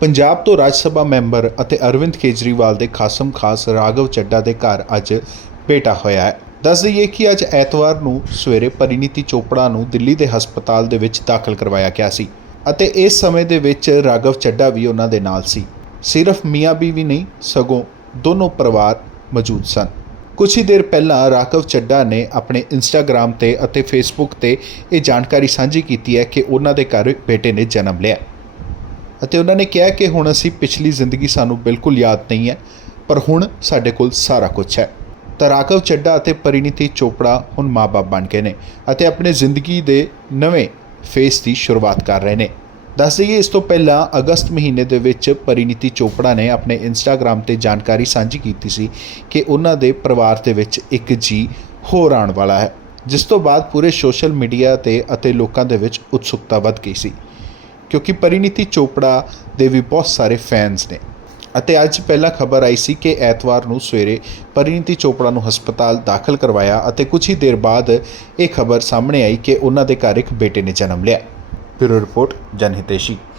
ਪੰਜਾਬ ਤੋਂ ਰਾਜ ਸਭਾ ਮੈਂਬਰ ਅਤੇ ਅਰਵਿੰਦ ਕੇਜਰੀਵਾਲ ਦੇ ਖਾਸਮ ਖਾਸ ਰਾਘਵ ਚੱਡਾ ਦੇ ਘਰ ਅੱਜ ਬੇਟਾ ਹੋਇਆ ਹੈ। ਦੱਸ ਦਈਏ ਕਿ ਅੱਜ ਐਤਵਾਰ ਨੂੰ ਸਵੇਰੇ ਪਰਿਨੀਤੀ ਚੋਪੜਾ ਨੂੰ ਦਿੱਲੀ ਦੇ ਹਸਪਤਾਲ ਦੇ ਵਿੱਚ ਦਾਖਲ ਕਰਵਾਇਆ ਗਿਆ ਸੀ ਅਤੇ ਇਸ ਸਮੇਂ ਦੇ ਵਿੱਚ ਰਾਘਵ ਚੱਡਾ ਵੀ ਉਹਨਾਂ ਦੇ ਨਾਲ ਸੀ। ਸਿਰਫ ਮੀਆਂ ਬੀਵੀ ਨਹੀਂ, ਸਗੋਂ ਦੋਨੋਂ ਪਰਿਵਾਰ ਮੌਜੂਦ ਸਨ। ਕੁਝ ਹੀ ਦੇਰ ਪਹਿਲਾਂ ਰਾਘਵ ਚੱਡਾ ਨੇ ਆਪਣੇ ਇੰਸਟਾਗ੍ਰam ਤੇ ਅਤੇ ਫੇਸਬੁੱਕ ਤੇ ਇਹ ਜਾਣਕਾਰੀ ਸਾਂਝੀ ਕੀਤੀ ਹੈ ਕਿ ਉਹਨਾਂ ਦੇ ਘਰ ਬੇਟੇ ਨੇ ਜਨਮ ਲਿਆ। ਅਤੇ ਉਹਨਾਂ ਨੇ ਕਿਹਾ ਕਿ ਹੁਣ ਅਸੀਂ ਪਿਛਲੀ ਜ਼ਿੰਦਗੀ ਸਾਨੂੰ ਬਿਲਕੁਲ ਯਾਦ ਨਹੀਂ ਹੈ, ਪਰ ਹੁਣ ਸਾਡੇ ਕੋਲ ਸਾਰਾ ਕੁਝ ਹੈ। ਤਾਂ ਰਾਘਵ ਚੱਡਾ ਅਤੇ ਪਰਿਨੀਤੀ ਚੋਪੜਾ ਹੁਣ ਮਾਪੇ ਬਣ ਗਏ ਨੇ ਅਤੇ ਆਪਣੇ ਜ਼ਿੰਦਗੀ ਦੇ ਨਵੇਂ ਫੇਸ ਦੀ ਸ਼ੁਰੂਆਤ ਕਰ ਰਹੇ ਨੇ। ਦੱਸ ਦਈਏ, ਇਸ ਤੋਂ ਪਹਿਲਾਂ ਅਗਸਤ ਮਹੀਨੇ ਦੇ ਵਿੱਚ ਪਰਿਨੀਤੀ ਚੋਪੜਾ ਨੇ ਆਪਣੇ ਇੰਸਟਾਗ੍ਰam ਤੇ ਜਾਣਕਾਰੀ ਸਾਂਝੀ ਕੀਤੀ ਸੀ ਕਿ ਉਹਨਾਂ ਦੇ ਪਰਿਵਾਰ ਦੇ ਵਿੱਚ ਇੱਕ ਜੀ ਹੋਰ ਆਉਣ ਵਾਲਾ ਹੈ, ਜਿਸ ਤੋਂ ਬਾਅਦ ਪੂਰੇ ਸੋਸ਼ਲ ਮੀਡੀਆ ਤੇ ਅਤੇ ਲੋਕਾਂ ਦੇ ਵਿੱਚ ਉਤਸੁਕਤਾ ਵੱਧ ਗਈ ਸੀ। ਕਿਉਂਕਿ ਪਰਿਨੀਤੀ ਚੋਪੜਾ ਦੇ ਵੀ ਬਹੁਤ ਸਾਰੇ ਫੈਨਸ ਨੇ। ਅਤੇ ਅੱਜ ਪਹਿਲਾਂ ਖਬਰ ਆਈ ਸੀ ਕਿ ਐਤਵਾਰ ਨੂੰ ਸਵੇਰੇ ਪਰਿਨੀਤੀ ਚੋਪੜਾ ਨੂੰ ਹਸਪਤਾਲ ਦਾਖਲ ਕਰਵਾਇਆ ਅਤੇ ਕੁਝ ਹੀ ਦੇਰ ਬਾਅਦ ਇਹ ਖਬਰ ਸਾਹਮਣੇ ਆਈ ਕਿ ਉਹਨਾਂ ਦੇ ਘਰ ਇੱਕ ਬੇਟੇ ਨੇ ਜਨਮ ਲਿਆ। Bureau report, Janhiteshi.